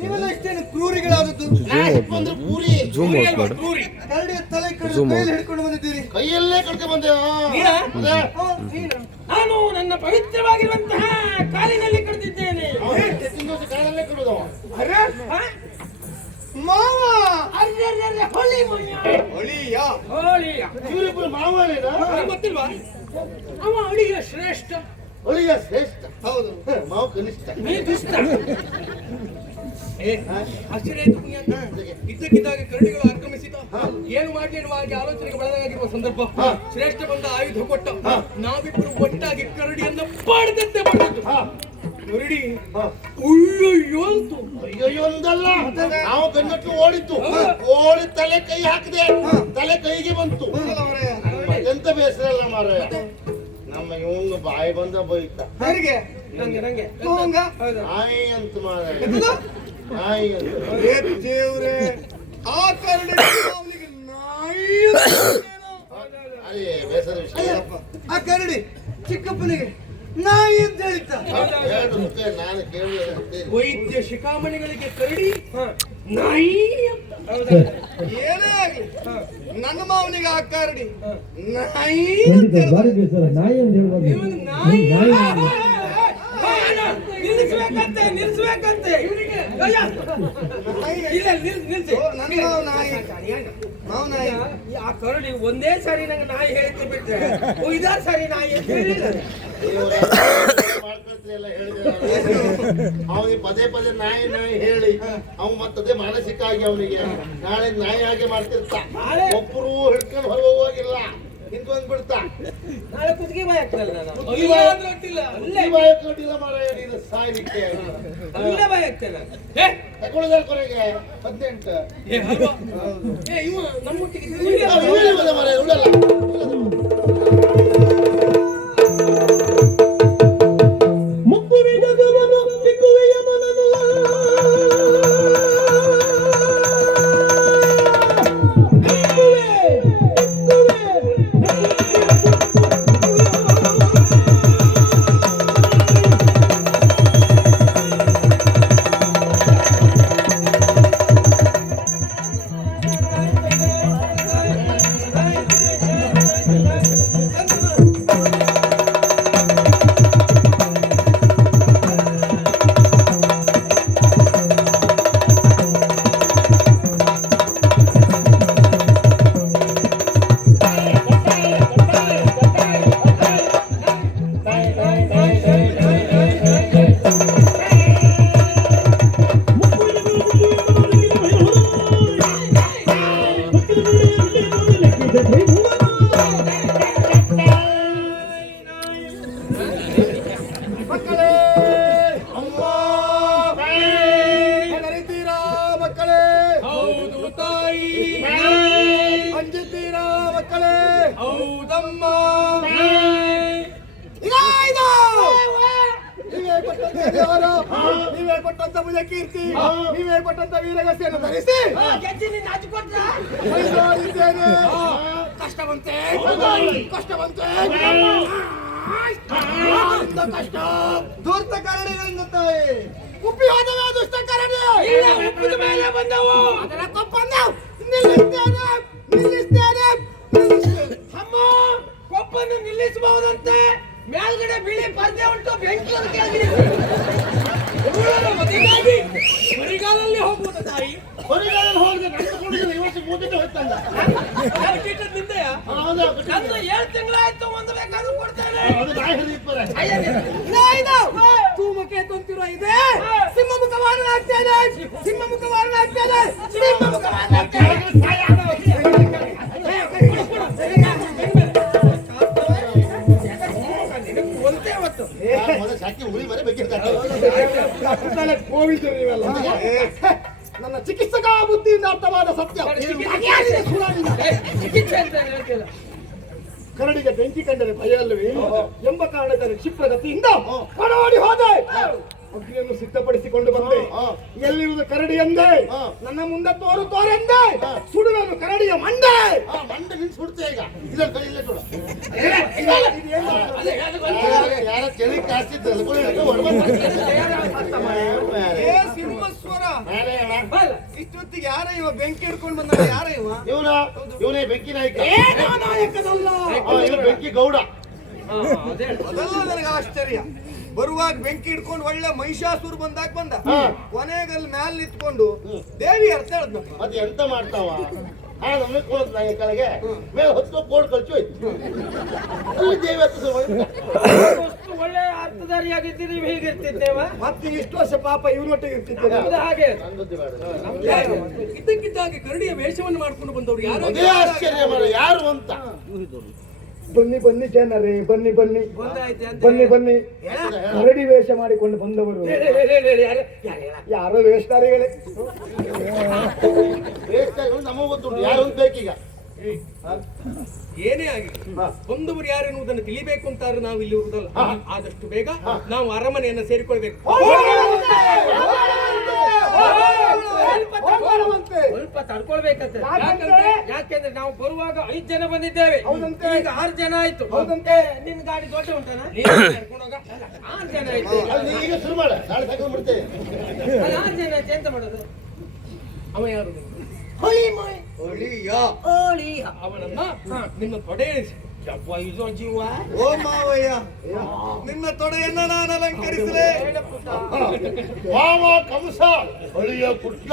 ನೀವೆಲ್ಲ ಇಷ್ಟೇನು ಕ್ರೂರಿಗಳಾದದ್ದು? ಕರಡಿಯ ತಲೆ ಕಡಿದು ಕೈಯಲ್ಲಿ ಹಿಡ್ಕೊಂಡು ಬಂದಿದ್ದೀರಿ. ಕೈಯಲ್ಲೇ ಕಡ್ಕೊಂಡು ಬಂದೆ. ನಾನು ನನ್ನ ಪವಿತ್ರವಾಗಿರುವಂತಹ ಕಾಲಿನಲ್ಲಿ ಕಡಿದಿದ್ದೇನೆ. ಕಾಲಲ್ಲೇ ಕಡುದು. ಮಾವ ಇವರಿಬ್ಬರು ಮಾವನೇನಾ? ಗೊತ್ತಿಲ್ವಾ? ಅವ ಅಡಿಗೆ ಶ್ರೇಷ್ಠ, ಒಳಿಯ ಶ್ರೇಷ್ಠ. ಹೌದು, ಮಾವು ಕನಿಷ್ಠ. ನೀ ದುಷ್ಟ. ಆಶ್ಚರ್ಯ ಆಯ್ತು ಪುಣ್ಯ. ಇದ್ದಕ್ಕಿದ್ದಾಗ ಕರಡಿಗಳು ಆಕ್ರಮಿಸಿದ. ಏನು ಮಾಡಿ ಎನ್ನುವ ಹಾಗೆ ಆಲೋಚನೆಗೆ ಒಳಗಾಗಿರುವ ಸಂದರ್ಭ. ಶ್ರೇಷ್ಠ ಬಂದ ಆಯುಧ ಕೊಟ್ಟ. ನಾವಿಬ್ಬರು ಒಟ್ಟಾಗಿ ಕರಡಿಯನ್ನು ಪಾಡದಂತೆ ಮಾಡಿದ್ದು. ಕರಡಿ ಅಯ್ಯಯ್ಯೋ ಅಂತು. ಅಯ್ಯಯ್ಯೋ ಅಂದಲ್ಲ, ನಾವು ಗನ್ನಟ್ಟು ಓಡಿತ್ತು. ಓಡಿ ತಲೆ ಕೈ ಹಾಕಿದೆ, ತಲೆ ಕೈಗೆ ಬಂತು. ಎಂತ ಬೇಸರ ಅಲ್ಲ ಮಾರಾಯ. ನಮ್ಮ ಇವಂಗ ಬಾಯಿ ಬಂದ ಬೈತ. ಯಾರಿಗೆ? ನಂಗೆ ನಾಯಿ ಅಂತ ಮಾರಾಯ, ನಾಯಿ ಅಂತ. ದೇವ್ರೆ, ಆ ಕರಡಿ ಅವನಿಗೆ ನಾಯಿ ಅದೇ ಬೇಸರ ವಿಷಯ. ಆ ಕರಡಿ ಚಿಕ್ಕಪ್ಪನಿಗೆ ನಾಯಿ ಅಂತ ಹೇಳಿದ್ದ. ನಾನು ಕೇಳಿದೆ. ವೈದ್ಯ ಶಿಖಾಮಣಿಗಳಿಗೆ ಕರಡಿ ನಾಯಿ ಅಂತ. ಏನೇ ಆಗ್ಲಿ, ನನ್ನ ಮಾವನಿಗೆ ಆ ಕರಡಿ ನಾಯಿ ನಿಲ್ಸ್ಬೇಕಂತೆ ಇವರಿಗೆ. ಆ ಕರಡಿ ಒಂದೇ ಸಾರಿ ನಂಗೆ ನಾಯಿ ಹೇಳಿದ್ದು ಬಿಟ್ರೆ 5-6 ಸಾರಿ ನಾಯಿ ಅಂತ ಹೇಳಿಲ್ಲ. ಅವನಿಗೆ ಪದೇ ಪದೇ ನಾಯಿ ನಾಯಿ ಹೇಳಿ ಅವ್ನು ಮತ್ತದೇ ಮಾನಸಿಕ ಆಗಿ ಅವನಿಗೆ ನಾಳೆ ನಾಯಿ ಹಾಗೆ ಮಾಡ್ತಿರ್ತ. ಒಬ್ಬರು ಹಿಡ್ಕೊಂಡು ಹೊರ ಹೋಗಿಲ್ಲ, ಹಿಂದ್ ಬಂದ್ಬಿಡ್ತಾ. ನಾಳೆ ಕುತ್ತಿಗೆ ಬಾಯಿ ಆಗ್ತಲ್ಲ. ಬಾಯಿ ಹಾಕೊಂಡಿಲ್ಲ ಮಾರಾಯ, ನೀನು ಸಾಯ್ಲಿಕ್ಕೆ. ಅಲ್ಲೇ ಬಾಯಿ ಆಗ್ತೇನೆ ತಗೊಳ್ಳೋದ್ರ ಕೊನೆಗೆ 18. ಇವ ನಮ್ಮೊಟ್ಟಿಗೆ ಮಾರಾಯ ಉಳ್ಳಲ್ಲ. ನೀವೇ ಕೊಟ್ಟಂತ ಭುಜ ಕೀರ್ತಿ, ನೀವೇ ಕೊಟ್ಟಂತ ವೀರಗಸೆಯನ್ನು ಧರಿಸಿ ಕಷ್ಟ ಬಂತೆ ಕಷ್ಟ ಧೂರ್ತ ಕಾರಣಿಗಳಿಂದ ತಾಯಿ ಉಪ್ಪಿ ಹೋದವ ದುಷ್ಟ ಕಾರಣ ಉಪ್ಪಿದ ಮೇಲೆ ಬಂದವು. ಅದರ ಕೊಪ್ಪನ್ನು ನಿಲ್ಲಿಸ್ತೇನೆ ಅಮ್ಮ ಕೊಪ್ಪನ್ನು ನಿಲ್ಲಿಸಬಹುದಂತೆ. ಮೇಲ್ಗಡೆ ಬಿಳಿ ಪರ್ದೆ ಉಂಟು, ಬೆಂಕಿ ಕೆಳಗಿದೆ. ಬರಿಗಾಲಲ್ಲಿ ಹೋಗುವುದು ತಾಯಿ. ಬರಿಗಾಲಲ್ಲಿ ಹೋದ್ರೆ ನಡೆದುಕೊಂಡಿದ್ದು ಇವತ್ತು ಮೂತಿಗೆ ಹೋಗ್ತಂದ. ನಿಂದೆಯ ನಂದು 7 ತಿಂಗಳಾಯ್ತು. ಒಂದು ಬೇಕಾದ್ರೂ ಕೊಡ್ತೇನೆ. ಧೂಮಕೇತು ಅಂತಿರುವ ಇದೆ. ಸಿಂಹ ಮುಖವಾರನಾಗ್ತೇನೆ. ನನ್ನ ಚಿಕಿತ್ಸಕ ಬುದ್ಧಿಯಿಂದ ಅರ್ಥವಾದ ಸತ್ಯ. ಕರಡಿಗೆ ಬೆಂಕಿ ಕಂಡರೆ ಭಯ ಅಲ್ಲವೇ ಎಂಬ ಕಾರಣದಲ್ಲಿ ಕ್ಷಿಪ್ರಗತಿಯಿಂದ ಕಡಾಡಿ ಹೋದೆ. ಅಗ್ನಿಯನ್ನು ಸಿದ್ಧಪಡಿಸಿಕೊಂಡು ಬಂದೆ. ಎಲ್ಲಿರುವುದು ಕರಡಿ ಎಂದೆ. ನನ್ನ ಮುಂದೆ ತೋರೆಂದೆ. ಸುಡುವೆನು ಕರಡಿಯ ಮಂಡೆ ನಿನ್ ಸುಡ್ತೇ ಈಗ. ಇದರ ಕೈಯಲ್ಲೇ ಕೊಡು. ಯಾರ ಕೆಳಗೆ ಕಾಸ್ತಿದ್ದಲ್ಲ ಇಷ್ಟೊತ್ತಿಗೆ ಯಾರ ಇವ ಬೆಂಕಿ ಹಿಡ್ಕೊಂಡು ಬಂದ ಯಾರ ಇವ ಇವನೇ ಬೆಂಕಿ ನಾಯಕ. ನಾಯಕನಲ್ಲ ಇವ್ನು ಬೆಂಕಿ ಗೌಡ. ಅದೆಲ್ಲ ನನಗೆ ಆಶ್ಚರ್ಯ. ಬರುವಾಗ ಬೆಂಕಿ ಹಿಡ್ಕೊಂಡು ಒಳ್ಳೆ ಮಹಿಷಾಸುರ ಬಂದಾಗ ಬಂದ, ಕೊನೆಗಲ್ಲಿ ಮ್ಯಾಲ್ ನಿಂತ್ಕೊಂಡು ದೇವಿ ಅರ್ಥ ಹೇಳಿದ್ನು. ಮತ್ತೆ ಎಂತ ಮಾಡ್ತಾವ ನಮಗೆ ಕೊಡೋದು ನನಗೆ ಕೆಳಗೆ ಮೇಲೆ ಹೊತ್ತು ಕೋಡ್ ಕಳ್ಚು ಹೋಯ್ತು. ಅಲ್ಲಿ ದೇವಿ ಹತ್ತು ಒಳ್ಳೆ ಅರ್ಥಧಾರಿಯಾಗಿದ್ದೀರಿ, ಹೀಗಿರ್ತಿದ್ದೇವ ಮತ್ತೆ ಇಷ್ಟು ವರ್ಷ ಪಾಪ ಇವ್ರೊಟ್ಟಿಗೆ ಇರ್ತಿದ್ದೇನೆ. ಹಾಗೆ ನಂದದ್ದು ಬೇಡ. ಇದ್ದಕ್ಕಿದ್ದಾಗೆ ಕರಡಿಯ ವೇಷವನ್ನು ಮಾಡ್ಕೊಂಡು ಬಂದವರು ಯಾರು? ಅದೇ ಆಶ್ಚರ್ಯ ಮಾಡ ಯಾರು ಅಂತ. ಬನ್ನಿ ಬನ್ನಿ ಜನರೇ, ಬನ್ನಿ ಬನ್ನಿ ಒಂದಾಯ್ತು ಅಂತ ಬನ್ನಿ ಬನ್ನಿ. ಕರಡಿ ವೇಷ ಮಾಡಿಕೊಂಡು ಬಂದವರು ಯಾರೋ ವೇಷಧಾರಿಗಳೇ. ನಮಗ್ ಗೊತ್ತುಂಟು ಯಾರು ಅಂತ ಬೇಕೀಗ. ಏನೇ ಆಗಿಲ್ಲ, ಬಂದವರು ಯಾರೆನ್ನುವುದನ್ನು ತಿಳಿಬೇಕು ಅಂತಾದ್ರೆ ನಾವು ಇಲ್ಲಿ ಇರುವುದಲ್ಲ. ಆದಷ್ಟು ಬೇಗ ನಾವು ಅರಮನೆಯನ್ನ ಸೇರಿಕೊಳ್ಬೇಕು. ಸ್ವಲ್ಪ ತಡ್ಕೊಳ್ಬೇಕಂತೆ. ಯಾಕೆಂದ್ರೆ ನಾವು ಬರುವಾಗ 5 ಜನ ಬಂದಿದ್ದೇವೆ, ಹೌದಂತೆ. ಈಗ 6 ಜನ ಆಯ್ತು. ಹೌದಂತೆ. ನಿನ್ ಗಾಡಿ ದೊಡ್ಡ ಉಂಟನ? 6 ಜನ ಆಯ್ತು. ಅಲ್ಲಿ ನೀ ಈಗ ಶುರು ಮಾಡ, ನಾಳೆ ತಗೊಂಡ್ಬಿಡ್ತೇವೆ. 6 ಜನ ಆಯ್ತು, ಎಂತ ಮಾಡೋದು? ಅವ ಯಾರು? ಅವನನ್ನ ನಿಮ್ಮ ತೊಡೆ ಎಣಿಸಿ. ಇದು ಜೀವ ಓ ಮಾವಯ್ಯ, ನಿನ್ನ ತೊಡೆಯನ್ನ ನಾನು ಅಲಂಕರಿಸಲೇ. ಮಾವ ಕಂಸ ಅಳಿಯ ಕೃಷ್ಣ